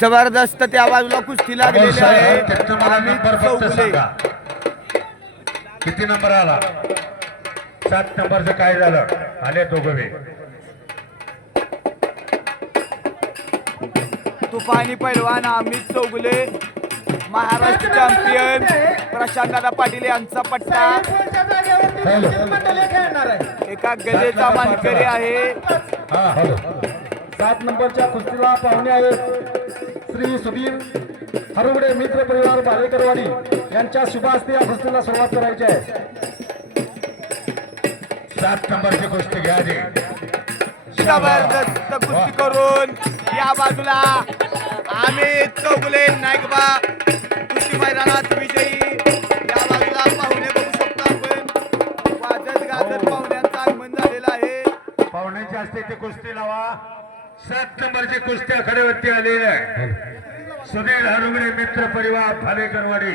जबरदस्त त्या बाजूला कुस्ती लागलेली आहे. किती नंबर आला? सात नंबरचं काय झालं? आले दोघं. तुफानी पैलवान अमित चौगुले महाराष्ट्र चॅम्पियन प्रशांत दादा पाटील यांचा पट्टा. एका गजेचा मानकरी आहे. हा हॅलो. सात नंबरच्या कुस्तीला पाहुणे आहेत श्री सुधीर हरुगडे मित्र परिवार बालेकरवाडी. यांच्या शुभ हस्ते या कुस्तीला सुरुवात करायची आहे. सात नंबरची गोष्ट घ्या जबरदस्त कुस्ती करून या बाजूला अमित चौगुले नायकबा कुस्ती मैदानात विजयी. या बाजूला पाहुणे बघू शकतो आपण. वाजत गाजत पाहुण्यांचं आगमन झालेलं आहे. पाहुण्यांची असते ते कुस्ती लावा. सात नंबरची कुस्ती आखाड्यावरती आलेली आहे. सुनील हरुगडे मित्र परिवार फालेकरवाडी